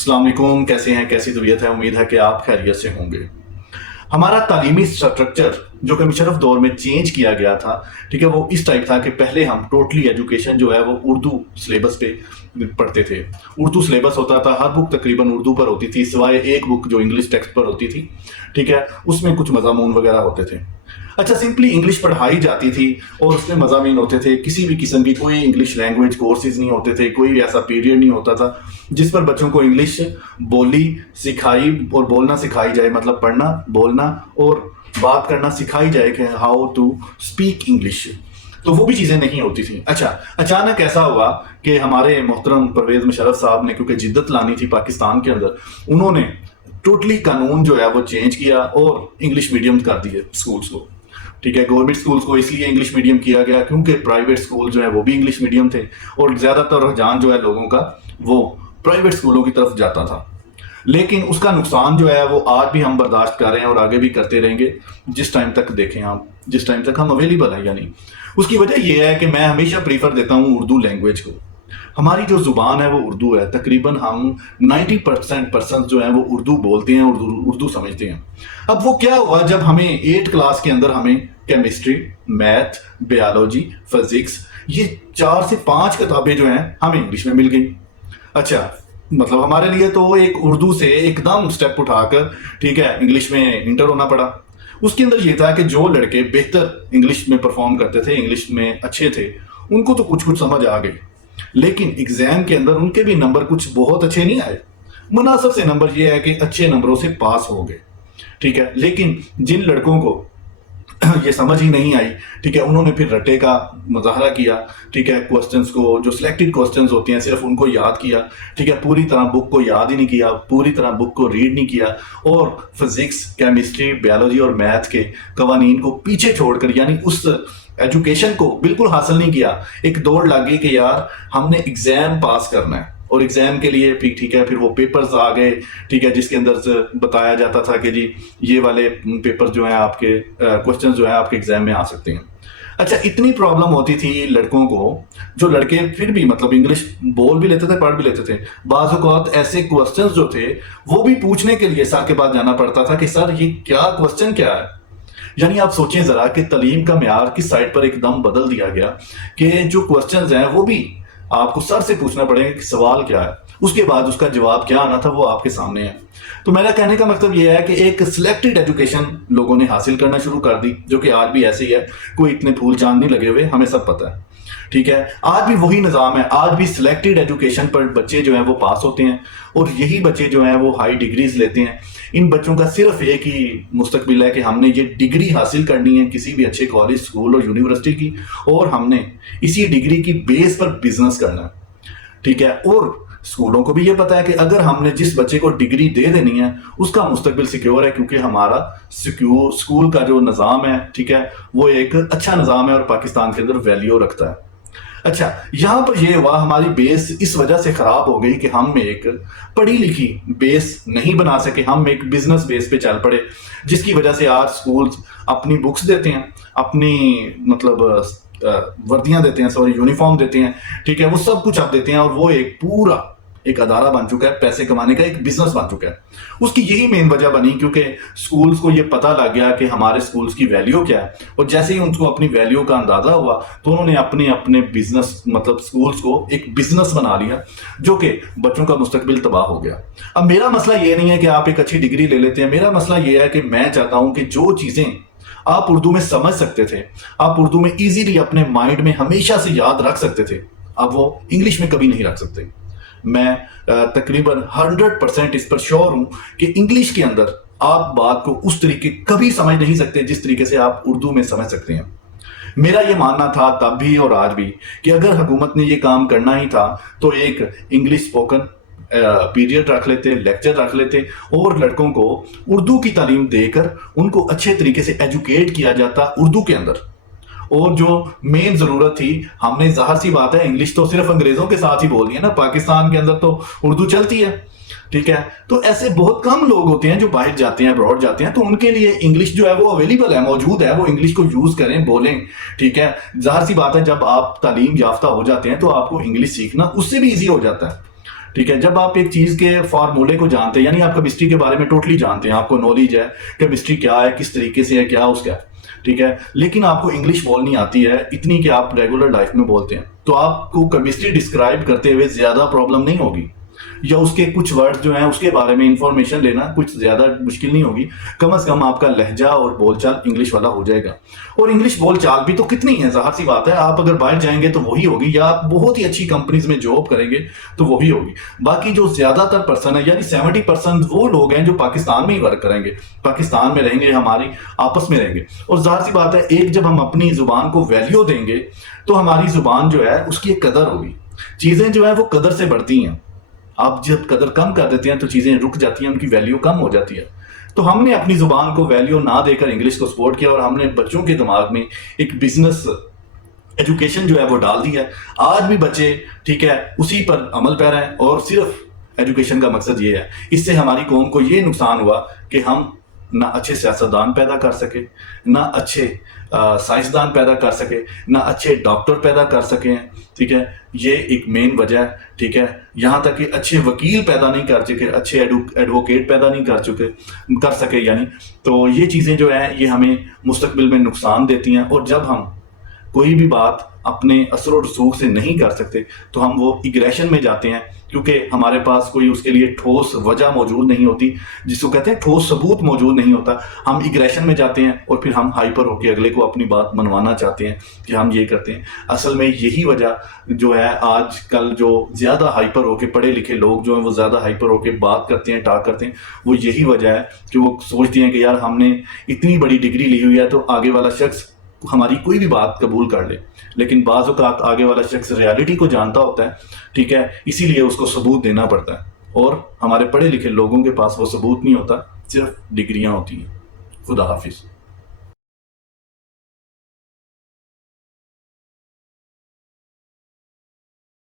السلام علیکم، کیسے ہیں؟ کیسی طبیعت ہے؟ امید ہے کہ آپ خیریت سے ہوں گے۔ ہمارا تعلیمی سٹرکچر جو کہ مشرف دور میں چینج کیا گیا تھا، ٹھیک ہے، وہ اس ٹائپ تھا کہ پہلے ہم ٹوٹلی ایجوکیشن جو ہے وہ اردو سلیبس پہ پڑھتے تھے۔ اردو سلیبس ہوتا تھا، ہر بک تقریباً اردو پر ہوتی تھی سوائے ایک بک جو انگلش ٹیکسٹ پر ہوتی تھی، ٹھیک ہے، اس میں کچھ مضامون وغیرہ ہوتے تھے۔ اچھا، سمپلی انگلش پڑھائی جاتی تھی اور اس میں مضامین ہوتے تھے، کسی بھی قسم کی کوئی انگلش لینگویج کورسز نہیں ہوتے تھے، کوئی ایسا پیریڈ نہیں ہوتا تھا جس پر بچوں کو انگلش بولی سکھائی اور بولنا سکھائی جائے، مطلب پڑھنا بولنا اور بات کرنا سکھائی جائے کہ ہاؤ ٹو اسپیک انگلش، تو وہ بھی چیزیں نہیں ہوتی تھیں۔ اچھا، اچانک ایسا ہوا کہ ہمارے محترم پرویز مشرف صاحب نے، کیونکہ جدت لانی تھی پاکستان کے اندر، انہوں نے ٹوٹلی قانون جو ہے وہ چینج کیا اور انگلش میڈیم کر دیے اسکولس کو، ٹھیک ہے۔ گورنمنٹ اسکولس کو اس لیے انگلش میڈیم کیا گیا کیونکہ پرائیویٹ اسکول جو ہے وہ بھی انگلش میڈیم تھے اور زیادہ تر رجحان جو ہے لوگوں کا وہ پرائیویٹ اسکولوں کی طرف جاتا تھا۔ لیکن اس کا نقصان جو ہے وہ آج بھی ہم برداشت کر رہے ہیں اور آگے بھی کرتے رہیں گے، جس ٹائم تک دیکھیں آپ، جس ٹائم تک ہم اویلیبل ہیں۔ یعنی اس کی وجہ یہ ہے کہ میں ہمیشہ پریفر دیتا ہوں اردو لینگویج کو۔ ہماری جو زبان ہے وہ اردو ہے، تقریباً ہم 90% جو ہیں وہ اردو بولتے ہیں، اردو سمجھتے ہیں۔ اب وہ کیا ہوا جب ہمیں 8 کلاس کے اندر ہمیں کیمسٹری، میتھ، بیالوجی، فزکس، یہ 4 سے 5 کتابیں جو ہیں ہمیں انگلش میں مل گئی۔ اچھا، مطلب ہمارے لیے تو ایک اردو سے ایک دم سٹیپ اٹھا کر، ٹھیک ہے، انگلش میں انٹر ہونا پڑا۔ اس کے اندر یہ تھا کہ جو لڑکے بہتر انگلش میں پرفارم کرتے تھے، انگلش میں اچھے تھے، ان کو تو کچھ سمجھ آ گئی، لیکن ایگزام کے اندر ان کے بھی نمبر کچھ بہت اچھے نہیں آئے۔ مناسب سے نمبر یہ ہے کہ اچھے نمبروں سے پاس ہو گئے، ٹھیک ہے۔ لیکن جن لڑکوں کو یہ سمجھ ہی نہیں آئی، ٹھیک ہے، انہوں نے پھر رٹے کا مظاہرہ کیا، ٹھیک ہے، کوسچنز کو جو سلیکٹڈ کوسچنز ہوتے ہیں صرف ان کو یاد کیا، ٹھیک ہے، پوری طرح بک کو یاد ہی نہیں کیا، پوری طرح بک کو ریڈ نہیں کیا، اور فزکس، کیمسٹری، بیالوجی اور میتھ کے قوانین کو پیچھے چھوڑ کر، یعنی اس ایجوکیشن کو بالکل حاصل نہیں کیا۔ ایک دوڑ لگ گئی کہ یار ہم نے ایگزام پاس کرنا ہے، اور ایگزام کے لیے پھر، ٹھیک ہے، پھر وہ پیپرز آ گئے، ٹھیک ہے، جس کے اندر سے بتایا جاتا تھا کہ جی یہ والے پیپر جو ہیں آپ کے کوسچنز جو ہیں آپ کے ایگزام میں آ سکتے ہیں۔ اچھا، اتنی پرابلم ہوتی تھی لڑکوں کو، جو لڑکے پھر بھی مطلب انگلش بول بھی لیتے تھے، پڑھ بھی لیتے تھے، بعض اوقات ایسے کوسچنز جو تھے وہ بھی پوچھنے کے لیے سر کے پاس جانا پڑتا تھا کہ سر یہ کیا کوسچن کیا ہے۔ یعنی آپ سوچیں ذرا کہ تعلیم کا معیار کس سائٹ پر ایک دم بدل دیا گیا کہ جو کوسچنز ہیں وہ بھی آپ کو سر سے پوچھنا پڑے گا کہ سوال کیا ہے، اس کے بعد اس کا جواب کیا آنا تھا وہ آپ کے سامنے ہے۔ تو میرا کہنے کا مطلب یہ ہے کہ ایک سلیکٹڈ ایجوکیشن لوگوں نے حاصل کرنا شروع کر دی، جو کہ آج بھی ایسے ہی ہے، کوئی اتنے پھول چاند نہیں لگے ہوئے، ہمیں سب پتہ ہے، ٹھیک ہے۔ آج بھی وہی نظام ہے، آج بھی سلیکٹڈ ایجوکیشن پر بچے جو ہیں وہ پاس ہوتے ہیں، اور یہی بچے جو ہیں وہ ہائی ڈگریز لیتے ہیں۔ ان بچوں کا صرف ایک ہی مستقبل ہے کہ ہم نے یہ ڈگری حاصل کرنی ہے کسی بھی اچھے کالج، اسکول اور یونیورسٹی کی، اور ہم نے اسی ڈگری کی بیس پر بزنس کرنا ہے، ٹھیک ہے۔ اور اسکولوں کو بھی یہ پتا ہے کہ اگر ہم نے جس بچے کو ڈگری دے دینی ہے اس کا مستقبل سیکیور ہے، کیونکہ ہمارا اسکول کا جو نظام ہے، ٹھیک ہے، وہ ایک اچھا نظام ہے اور پاکستان کے اندر ویلیو رکھتا ہے۔ اچھا، یہاں پر یہ ہوا ہماری بیس اس وجہ سے خراب ہو گئی کہ ہم ایک پڑھی لکھی بیس نہیں بنا سکے، ہم ایک بزنس بیس پہ چل پڑے، جس کی وجہ سے آج سکولز اپنی بکس دیتے ہیں، اپنی مطلب وردیاں دیتے ہیں، سوری یونیفارم دیتے ہیں، ٹھیک ہے، وہ سب کچھ اب دیتے ہیں، اور وہ ایک پورا ایک ادارہ بن چکا ہے، پیسے کمانے کا ایک بزنس بن چکا ہے۔ اس کی یہی مین وجہ بنی کیونکہ سکولز کو یہ پتہ لگ گیا کہ ہمارے سکولز کی ویلیو کیا ہے، اور جیسے ہی ان کو اپنی ویلیو کا اندازہ ہوا تو انہوں نے اپنے بزنس مطلب سکولز کو ایک بزنس بنا لیا، جو کہ بچوں کا مستقبل تباہ ہو گیا۔ اب میرا مسئلہ یہ نہیں ہے کہ آپ ایک اچھی ڈگری لے لیتے ہیں، میرا مسئلہ یہ ہے کہ میں چاہتا ہوں کہ جو چیزیں آپ اردو میں سمجھ سکتے تھے، آپ اردو میں ایزیلی اپنے مائنڈ میں ہمیشہ سے یاد رکھ سکتے تھے، اب وہ انگلش میں کبھی نہیں رکھ سکتے۔ میں تقریباً 100% اس پر شور ہوں کہ انگلش کے اندر آپ بات کو اس طریقے کبھی سمجھ نہیں سکتے جس طریقے سے آپ اردو میں سمجھ سکتے ہیں۔ میرا یہ ماننا تھا تب بھی اور آج بھی کہ اگر حکومت نے یہ کام کرنا ہی تھا تو ایک انگلش اسپوکن پیریڈ رکھ لیتے، لیکچر رکھ لیتے، اور لڑکوں کو اردو کی تعلیم دے کر ان کو اچھے طریقے سے ایجوکیٹ کیا جاتا اردو کے اندر۔ اور جو مین ضرورت تھی، ہم نے ظاہر سی بات ہے انگلش تو صرف انگریزوں کے ساتھ ہی بول دی ہے نا، پاکستان کے اندر تو اردو چلتی ہے، ٹھیک ہے۔ تو ایسے بہت کم لوگ ہوتے ہیں جو باہر جاتے ہیں، ابراڈ جاتے ہیں، تو ان کے لیے انگلش جو ہے وہ اویلیبل ہے، موجود ہے، وہ انگلش کو یوز کریں، بولیں، ٹھیک ہے۔ ظاہر سی بات ہے جب آپ تعلیم یافتہ ہو جاتے ہیں تو آپ کو انگلش سیکھنا اس سے بھی ایزی ہو جاتا ہے، ٹھیک ہے، جب آپ ایک چیز کے فارمولے کو جانتے ہیں، یعنی آپ کیمسٹری کے بارے میں ٹوٹلی جانتے ہیں، آپ کو نالج ہے کیمسٹری کیا ہے، کس طریقے سے ہے، کیا اس کا ہے، ٹھیک ہے، لیکن آپ کو انگلش بولنی آتی ہے اتنی کہ آپ ریگولر لائف میں بولتے ہیں، تو آپ کو کیمسٹری ڈسکرائب کرتے ہوئے زیادہ پرابلم نہیں ہوگی، یا اس کے کچھ ورڈ جو ہیں اس کے بارے میں انفارمیشن لینا کچھ زیادہ مشکل نہیں ہوگی، کم از کم آپ کا لہجہ اور بول چال انگلش والا ہو جائے گا۔ اور انگلش بول چال بھی تو کتنی ہے، ظاہر سی بات ہے، آپ اگر باہر جائیں گے تو وہی ہوگی، یا آپ بہت ہی اچھی کمپنیز میں جاب کریں گے تو وہی ہوگی۔ باقی جو زیادہ تر پرسن ہے، یعنی 70% وہ لوگ ہیں جو پاکستان میں ہی ورک کریں گے، پاکستان میں رہیں گے، ہماری آپس میں رہیں گے، اور ظاہر سی بات ہے ایک جب ہم اپنی زبان کو ویلیو دیں گے تو ہماری زبان جو ہے اس کی ایک قدر ہوگی، چیزیں جو ہیں وہ قدر سے بڑھتی ہیں، آپ جب قدر کم کر دیتے ہیں تو چیزیں رک جاتی ہیں، ان کی ویلیو کم ہو جاتی ہے۔ تو ہم نے اپنی زبان کو ویلیو نہ دے کر انگلش کو سپورٹ کیا، اور ہم نے بچوں کے دماغ میں ایک بزنس ایجوکیشن جو ہے وہ ڈال دی ہے۔ آج بھی بچے ٹھیک ہے اسی پر عمل پیرا ہیں، اور صرف ایجوکیشن کا مقصد یہ ہے۔ اس سے ہماری قوم کو یہ نقصان ہوا کہ ہم نہ اچھے سیاستدان پیدا کر سکے، نہ اچھے سائنسدان پیدا کر سکے، نہ اچھے ڈاکٹر پیدا کر سکے ہیں، ٹھیک ہے، یہ ایک مین وجہ ہے، ٹھیک ہے، یہاں تک کہ اچھے وکیل پیدا نہیں کر چکے، اچھے ایڈوکیٹ پیدا نہیں کر سکے یعنی، تو یہ چیزیں جو ہیں یہ ہمیں مستقبل میں نقصان دیتی ہیں، اور جب ہم کوئی بھی بات اپنے اثر و رسوخ سے نہیں کر سکتے تو ہم وہ ایگریشن میں جاتے ہیں، کیونکہ ہمارے پاس کوئی اس کے لیے ٹھوس وجہ موجود نہیں ہوتی، جس کو کہتے ہیں ٹھوس ثبوت موجود نہیں ہوتا، ہم ایگریشن میں جاتے ہیں اور پھر ہم ہائپر ہو کے اگلے کو اپنی بات منوانا چاہتے ہیں کہ ہم یہ کرتے ہیں۔ اصل میں یہی وجہ جو ہے آج کل جو زیادہ ہائپر ہو کے پڑھے لکھے لوگ جو ہیں وہ زیادہ ہائپر ہو کے بات کرتے ہیں، ٹاک کرتے ہیں، وہ یہی وجہ ہے کہ وہ سوچتے ہیں کہ یار ہم نے اتنی بڑی ڈگری لی ہوئی ہے تو آگے والا شخص ہماری کوئی بھی بات قبول کر لے، لیکن بعض اوقات آگے والا شخص ریالٹی کو جانتا ہوتا ہے، ٹھیک ہے، اسی لیے اس کو ثبوت دینا پڑتا ہے، اور ہمارے پڑھے لکھے لوگوں کے پاس وہ ثبوت نہیں ہوتا، صرف ڈگریاں ہوتی ہیں۔ خدا حافظ۔